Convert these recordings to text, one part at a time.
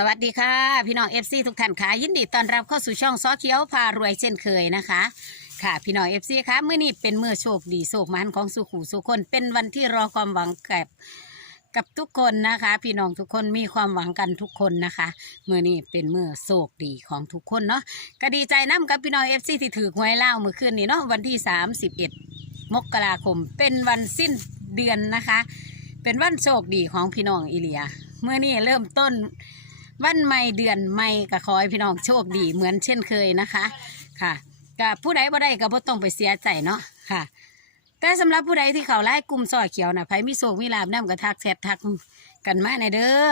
สวัสดีค่ะ พี่น้องเอฟซีทุกท่านค่ะยินดีต้อนรับเข้าสู่ช่องซอเขียวพารวยเช่นเคยนะคะ ค่ะ พี่น้องเอฟซีคะเมื่อนี้เป็นเมื่อโชคดีโชคมันของสุขูสุคน เป็นวันที่รอความหวังกับกับทุกคนนะคะ พี่น้องทุกคนมีความหวังกันทุกคนนะคะเมื่อนี้เป็นเมื่อโชคดีของทุกคนเนาะก็ดีใจน้ำกับพี่น้องเอฟซีที่ถือหวยเล่าเมื่อคืนนี้เนาะวันที่ 31 มกราคม เป็นวันสิ้นเดือนนะคะ เป็นวันโชคดีของพี่น้องอิเลียเมื่อนี้เริ่มต้น วันใหม่เดือนใหม่ก็ขอให้พี่น้องโชคดีเหมือนเช่นเคยนะคะ ค่ะกับผู้ใดบ่ได้ก็บ่ต้องไปเสียใจเนาะค่ะ แต่สำหรับผู้ใดที่เขาไล่กลุ่มซอยเขียวนะไผมีโศกมีลาบน้ำกระทักแชททักกันมาในเด้อ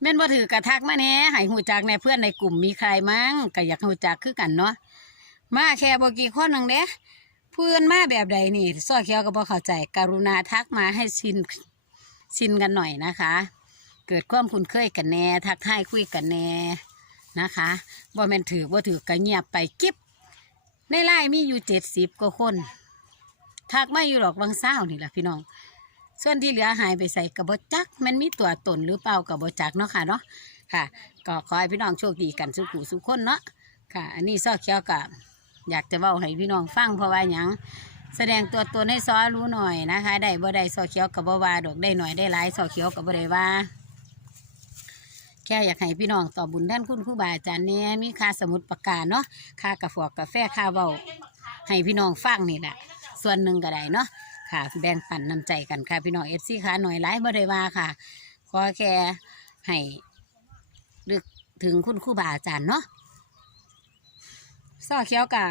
แม่นบ่ถือกระทักมาแหน่ให้หูจักในเพื่อนในกลุ่มมีใครมั้งก็อยากหูจักคือกันเนาะมาแค่บ่กี่คนนึงเด้เพื่อนมาแบบใดนี่ซอยเขียวก็บ่เข้าใจ กรุณาทักมาให้ชิน ชินกันหน่อยนะคะ เกิดความคุ้นเคยกันแน่ทักทายคุยกันแน่นะคะบ่แม่นถือบ่ถือก็เงียบไปกิ๊บในไลน์มีอยู่เจ็ดสิบกว่าคนทักไมาอยู่หรอกบางเศร้านี่แหละพี่น้อง ส่วนที่เหลือหายไปใส่กระบจักมันมีตัวตนหรือเปล่ากระบจักเนาะค่ะเนาะค่ะ ก็ขอให้พี่น้องโชคดีกันสุขุสุขคนเนาะค่ะ อันนี้ซอเขียวกับอยากจะเว้าให้พี่น้องฟังเพราะว่าหยัง แสดงตัวตนให้ซอรู้หน่อยนะคะได้บ่ได้ซอเขียวกับบ่วาดอกได้หน่อยได้หลายซอเขียวกับบ่ได้ว่าแค่อยากให้พี่น้องต่อบุญท่านคุณครูบาอาจารย์เนี่ยมีค่าสมุดประกาศเนาะค่ากาแฟกาแฟค่าเว้าให้พี่น้องฟังนี่แหละส่วนหนึ่งก็ได้เนาะค่ะแบ่งปันน้ำใจกันค่ะพี่น้องเอฟซีค่ะหน่อยหลายบ่ได้ว่าค่ะขอแค่ให้ลึกถึงคุณครูบาอาจารย์เนาะซอเขียวกับ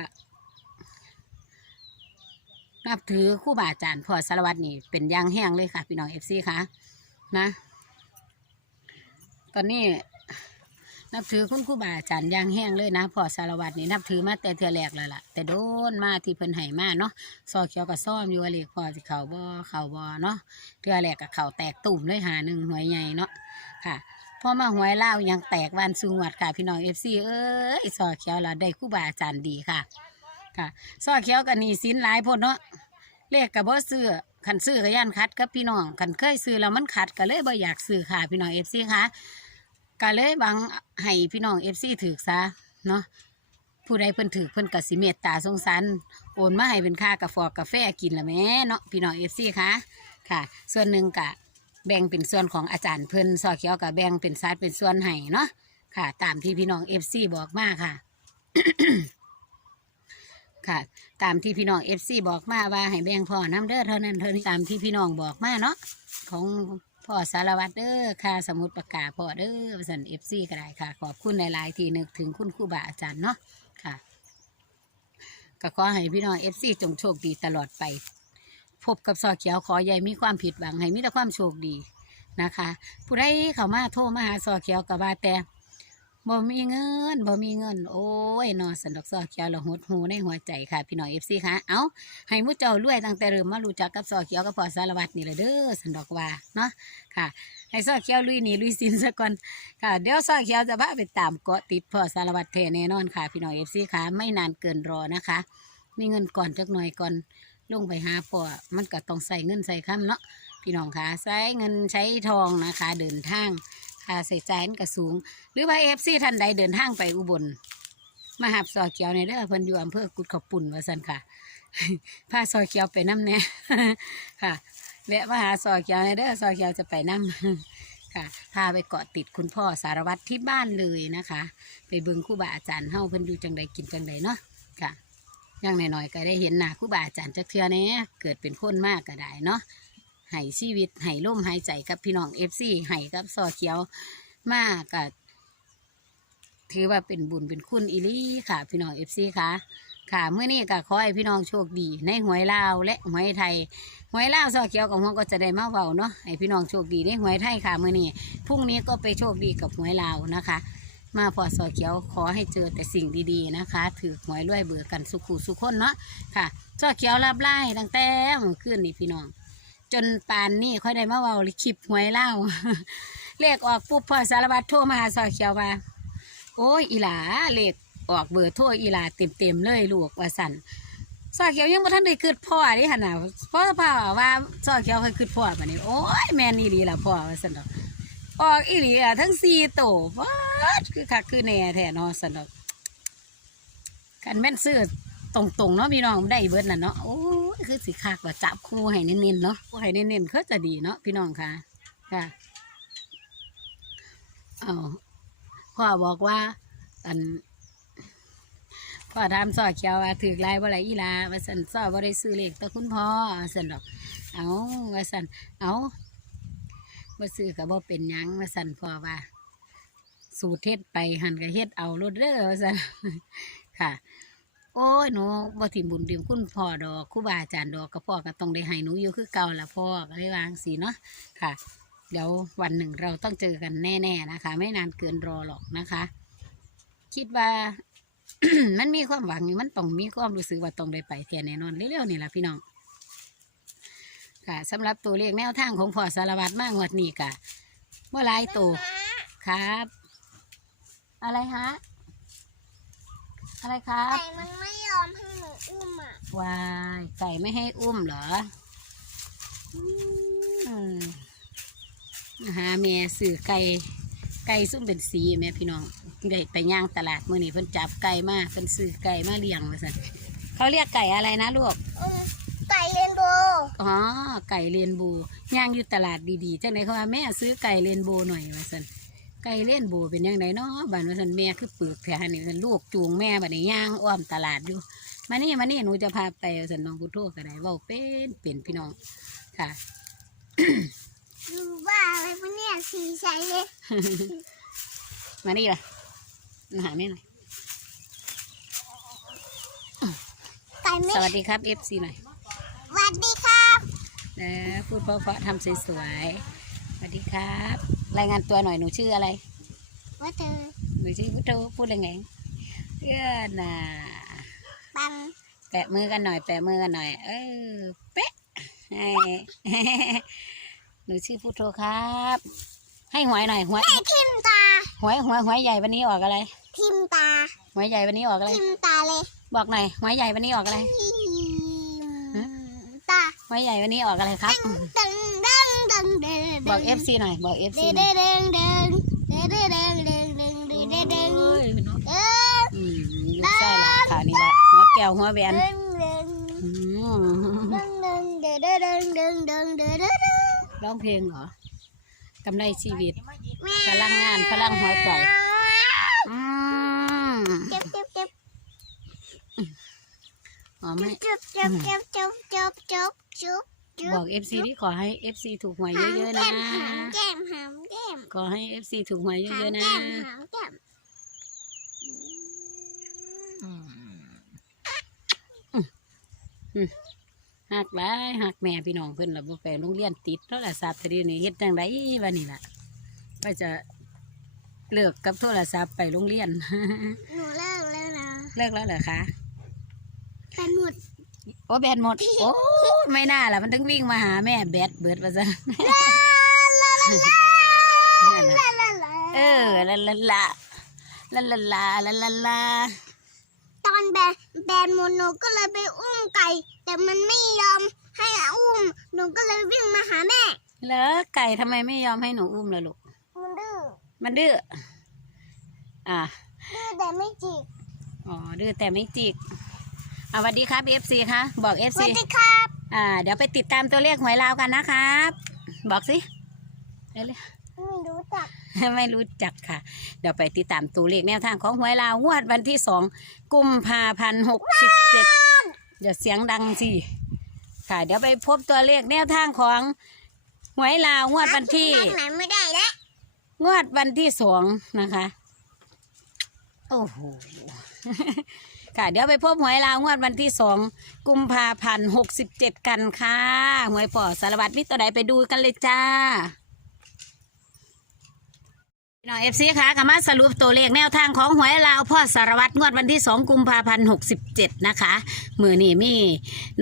นับถือครู่บาอาจารย์พ่อสารวัตรนี่เป็นอย่างแห้งเลยค่ะ พี่น้องเอฟซีค่ะนะ ตอนนี้นับถือคุณครู่บาอาจารย์ย่างแห้งเลยนะพ่อสารวัตรนี่นับถือมาแต่เทือแรกแล้วล่ะ แต่โดนมาที่เพิ่นให้มาเนาะซอเขียวกับซ่อมอยู่ว่าเรียกพ่อสิเข่าบ่เข่าบ่เนาะเทือแรกกับเข่าแตกตุ่มเลยหาหนึ่งหวยใหญ่เนาะค่ะพอมาหวยเล่ายังแตกวันสูงวัดค่ะพี่น้องเอฟซีเอ้ยซอเขียวเราได้ครู่บาอาจารย์ดีค่ะ ค่ะซอเขียวกับนี่สินหลายพนเนาะเลขกับบ่ซื้อขันซื้อกับย่านคัดกับพี่น้องขันเคยซื้อแล้วมันขัดก็เลยบ่อยากซื้อค่ะพี่น้องเอฟซีค่ะก็เลยบังให้พี่น้องเอฟซีถือซะเนาะผู้ใดเพิ่นถือเพิ่นก็สิเมตตาสงสารโอนมาให้เป็นค่ากาแฟกาแฟกินละแม่เนาะพี่น้องเอฟซีค่ะค่ะ ส่วนหนึ่งกะแบ่งเป็นส่วนของอาจารย์เพิ่นซอเขียวกับแบ่งเป็นซัดเป็นส่วนให้เนาะค่ะ ตามที่พี่น้องเอฟซีบอกมาค่ะ ค่ะ ตามที่พี่น้องเอฟซีบอกมาว่าให้แบ่งพ่อน้ำเด้อเท่านั้นเท่านี้ตามที่พี่น้องบอกมาเนาะของพ่อสารวัตรเด้อค่าสมุดประกาศพ่อเด้อสันเอฟซีก็ได้ค่ะ ขอบคุณหลายๆที่นึกถึงคุณครูบาอาจารย์เนาะค่ะก็ขอให้พี่น้องเอฟซีจงโชคดีตลอดไป พบกับซอเขียวขอใหญ่มีความผิดหวังให้มีแต่ความโชคดีนะคะ ผู้ใดเข้ามาโทรมาหาซอเขียวกับว่าแต่ บ่มีเงินบ่มีเงิน โอ้ยนอสันดอกซอเขียวละหดหูในหัวใจค่ะ พี่น้องเอฟซีค่ะเอาให้มุเจ้ารวยตั้งแต่เริ่มมารู้จักกับซอเขียวกับพอสารวัตรนี่เลยเด้อสันดอกว่าเนาะค่ะ ให้ซอเขียวลุยหนี่ลุยสินซะก่อนค่ะ เดี๋ยวซอเขียวจะพาไปตามเกาะติดพอสารวัตรแท้แน่นอนค่ะ พี่น้องเอฟซีค่ะ ไม่นานเกินรอนะคะ มีเงินก่อนจักหน่อยก่อนลงไปหาพ่อมันก็ต้องใส่เงินใส่คำเนาะพี่น้องค่ะใช้เงินใช้ทองนะคะ เดินทาง ค่าใช้จ่ายมันก็สูง หรือว่าเอฟซีท่านใดเดินทางไปอุบลมาหับซอเขียวในเด้อเพิ่นอยู่อำเภอกุดขอบปุ่นว่าซั่นค่ะพาซอเขียวไปน้ำแน่ค่ะแวะมาหาซอเขียวในเด้อซอเขียวจะไปน้ำค่ะพาไปเกาะติดคุณพ่อสารวัตรที่บ้านเลยนะคะ ไปเบิ่งคู่บาอาจารย์เฮาเพิ่นอยู่จังใดกินจังใดเนาะค่ะอย่างน้อยๆก็ได้เห็นหน้าคู่บาอาจารย์จักเทื่อแหน่เกิดเป็นคนมากก็ได้เนาะ ให้ชีวิตให้ล่มหายใจกับพี่น้องเอฟซีให้กับซอเขียวมากก็ถือว่าเป็นบุญเป็นคุณอีลี่ค่ะ พี่น้องเอฟซีค่ะค่ะเมื่อนี้ก็ขอให้พี่น้องโชคดี ในหวยลาวและหวยไทยหวยลาวซอเขียวกับหัวก็จะได้มาเว้าเนาะให้พี่น้องโชคดีในหวยไทยค่ะเมื่อนี้พรุ่งนี้ก็ไปโชคดีกับหวยลาวนะคะ มาพอซอเขียวขอให้เจอแต่สิ่งดีๆนะคะ ถือหวยรวยเบื่อกันสุขุสุขคนเนาะค่ะซอเขียวรับไล่ตั้งแต่เมื่อคืนนี่พี่น้อง จนปานนี่ค่อยได้มาเว้าคลิปหวยเล่าเลขออกปุ๊บพอสารวัตรโทรมาหาซอยเขียวว่าโอ้ยอีหลาเลขออกเบอร์โทรอีหลาเต็มเต็มๆเลยลูกว่าสั่นซอยเขียวยังบ่ทันได้คืดพ่อนี่หั่นน่ะพ่อพ่อว่าซอยเขียวเคยคืดพ่อบัดนี้โอ้ยแม่นอี่ดีล่ะพ่อว่าสั่นดอกออกอีหลีอะทั้งสี่โตว้าดคือคักคือแน่แท้เนาะสันุกกันแม่นซื้อตรงๆเนาะพี่น้องได้เบิดน่ะเนาะโอ้ คือสิคักว่าจับคู่ให้เน้นๆเนาะคู่ให้เน้นๆคือจะดีเนาะพี่น้องค่ะค่ะเอาพ่อบอกว่า อันพ่อทำซอเขียวว่าถือลายบ่ไรอีลาว่าสันซอบ่ได้ซื้อเลขแตะคุณพ่อว่าสันดอก เอาว่าสันเอาบ่ซื้อก็บ่เป็นยังว่าสันพ่อว่า สูตรเทศไปหันก็เฮ็ดเอารถเด้อว่าสันค่ะ อ้ยหนูบ่ถิ่มบุญถิ่มคุณพ่อดอกครูบาอาจารย์ดอกก็พ่อก็ต้องได้ให้หนูอยู่คือเก่าละพ่อก็เลยวางสีเนาะค่ะ เดี๋ยววันหนึ่งเราต้องเจอกันแน่ ๆนะคะ ไม่นานเกินรอหรอกนะคะ คิดว่า มันมีความหวังอยู่มันต้องมีความรู้สึกว่าต้องได้ไปเทียแน่นอนเร็วๆนี่แหละพี่น้องค่ะสำหรับตัวเลขแนวทางของพ่อสารวัตรมากงวดนี้ค่ะเมื่อไรตัวครับ อะไรฮะ อะไรครับ ไก่มันไม่ยอมให้หนูอุ้มอะวายไก่ไม่ให้อุ้มเหรออืมหาแม่สื่อไก่ไก่ซุ่มเป็นสีแม่พี่น้องได้ไปย่างตลาดมื่อนี้เพิ่นจับไก่มาเพิ่นซื้อไก่มาเลี้ยงมาสั่นเขาเรียกไก่อะไรนะลูกอืมไก่เรนโบว์อ๋อไก่เรียนโบว์ย่างอยู่ตลาดดีๆจังไหนเขาว่าแม่ซื้อไก่เรียนโบว์หน่อยมาสั่น ไก่เล่นโบว์เป็นยังไงเนาะบ้านว่าสั่นแม่คือปึกแผลนี่สั่นลูกจูงแม่บัดนี้ย่างอ้อมตลาดอยู่ มานี่มานี่หนูจะพาไปสันน้องพุทโธก็ได้เว่าเป็นเป็นพี่น้องค่ะดูว่าอะไรปะเนี่ยสีใสเลยมานี่ล่ะมาหาแม่หน่อยไก่ไม่สวัสดีครับเอฟซีหน่อยสวัสดีครับนะพูดเพราะๆทำสวยๆสวัสดีครับ รายงานตัวหน่อยหนูชื่ออะไรว่าเธอหนูชื่อพุทโธพูดแรงๆเอื้อน่ะปังแปะมือกันหน่อย แปะมือกันหน่อย เออเป๊ะให้หนูชื่อพุทโธครับ ให้หวยหน่อยหวยไก่ทิมตาหวยหวยหวยใหญ่วันนี้ออกอะไร ทิมตาหวยใหญ่วันนี้ออกอะไร ทิมตาเลยบอกหน่อยหวยใหญ่วันนี้ออกอะไรทิมตาหวยใหญ่วันนี้ออกอะไรครับดังดังดังเดิน บอกเอฟซีหน่อยบอกเอฟซีหน่อยอืมลูกไส้ละข่าวนี้ละหัวแก้วหัวแบนอืมร้องเพลงเหรอกำไรชีวิตพลังงานพลังหัวใจอืมหอมไหม chụp chụp chụp chụp chụp chụp บเจ็บเจ็บเจ็บเจ็บเจ็บบอกเอฟซีที่ขอให้เอฟซีถูกหวยหางเยอะๆแก้นะมหางแก้มหางแก้มขอให้เอฟซีถูกหวยหางเยอะๆนะ แก้มหางแก้มหักหลายหักแม่พี่น้องเพิ่นละบ่ไปโรงเรียนติดโทรศัพท์แต่เดี๋ยวนี้เฮ็ดจังไดวะนี่ล่ะว่าจะเลิกกับโทรศัพท์ไปโรงเรียน หนูเลิกแล้วนะเลิกแล้วเหรอคะ แต่หมด โอ้แบตหมด โอ้ไม่น่าล่ะมันถึงวิ่งมาหาแม่แบตเบิดว่าซะนั่นน่ะลาลาลาเออละละละละละละละละละตอนแบนแบนหมดหนูก็เลยไปอุ้มไก่ แต่มันไม่ยอมให้อุ้มหนูก็เลยวิ่งมาหาแม่เหรอไก่ทำไมไม่ยอมให้หนูอุ้มล่ะลูกมันดื้อมันดื้ออ่าดื้อแต่ไม่จิกอ๋อดื้อแต่ไม่จิก อ่าสวัสดีครับเอฟซีคะบอกเอฟสวัซีสดีครับอ่า เดี๋ยวไปติดตามตัวเลขหวยลาวกันนะครับ บอกสิเร็วไม่รู้จักๆไม่รู้จักค่ะ เดี๋ยวไปติดตามตัวเลขแนวทางของหวยลาวงวดวันที่สองกุมภาพันธ์หกสิบเจ็ดอย่าเสียงดังสิค่ะ เดี๋ยวไปพบตัวเลขแนวทางของหวยลาวงวดวันที่ทางไหนไม่ได้แล้วงวดวันที่สองนะคะ โอ้โห ค่ะ เดี๋ยวไปพบหวยลาวงวดวันที่สองกุมภาพันธ์หกสิบเจ็ดกันค่ะ หวยปอสารวัตรมิตรตัวใดไปดูกันเลยจ้าพี่น้องเอฟซีคะกมาสรุปตัวเลขแนวทางของหวยลาวพ่อสารวัตรงวดวันที่สองกุมภาพันธ์หกสิบเจ็ดนะคะ มือนี่มี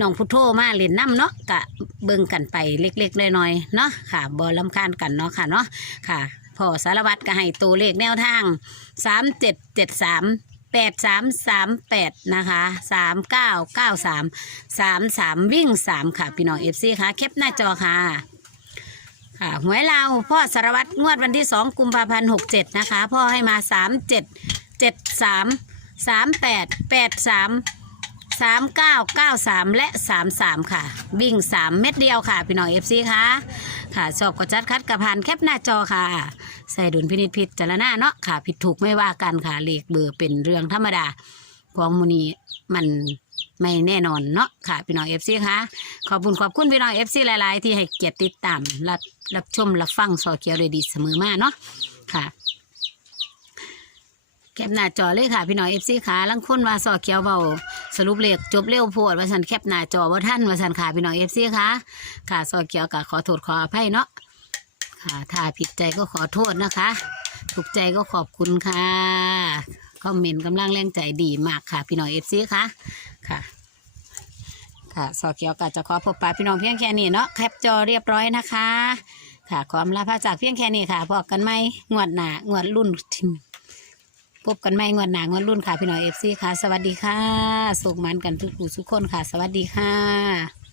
น้องพุทโธมาเล่นน้ำเนาะกะเบิ่งกันไปเล็กๆน้อยๆเนาะค่ะบอลำคาญกันเนาะค่ะเนาะค่ะพ่อสารวัตรก็ให้ตัวเลขแนวทางสามเจ็ดเจ็ดสาม แปดสามสามแปดนะคะสามเก้าเก้าสามสามสามวิ่งสามค่ะ พี่น้องเอฟซีค่ะแคปหน้าจอค่ะค่ะหวยลาวพ่อสารวัตรงวดวันที่สองกุมภาพันธ์หกเจ็ดนะคะ พ่อให้มาสามเจ็ดเจ็ดสามสามแปดแปดสาม สามเก้าเก้าสามและสามสามค่ะ วิ่งสามเม็ดเดียวค่ะ พี่น้องเอฟซีค่ะ ค่ะชอบกดจัดคัดกระพานแคปหน้าจอค่ะ ใส่ดุลพินิจพิจารณาเนาะค่ะ ผิดถูกไม่ว่ากันค่ะเลขเบอร์เป็นเรื่องธรรมดา ของมูนีมันไม่แน่นอนเนาะค่ะ พี่น้องเอฟซีค่ะขอบคุณขอบคุณพี่น้องเอฟซีหลาย ๆ ที่ให้เกียรติติดตามรับรับชมรับฟังสอเขียวดีเสมอมาเนาะค่ะ แคปหน้าจอเลยค่ะ พี่น้องเอฟซีค่ะลังค้นว่าสอเขียวเบาสรุปเลขจบเร็วโพดว่าสันแคปหน้าจอว่าท่านว่าสันค่ะพี่น้องเอฟซีค่ะค่ะสอเขียวก็ขอโทษขออภัยเนาะค่ะถ้าผิดใจก็ขอโทษนะคะ ถูกใจก็ขอบคุณค่ะคอมเมนต์กำลังแรงใจดีมากค่ะ พี่น้องเอฟซีค่ะค่ะค่ะสอเขียวก็จะขอพบปะพี่น้องเพียงแค่นี้เนาะแคปจอเรียบร้อยนะคะ ค่ะความลาพาจากเพียงแค่นี้ค่ะพบกันไหมงวดหนางวดรุ่น พบกันไหมงวดหนางวดรุ่นค่ะพี่น้อยเอฟซีค่ะ สวัสดีค่ะสุขมันกันทุกผู้ทุกคนค่ะ สวัสดีค่ะ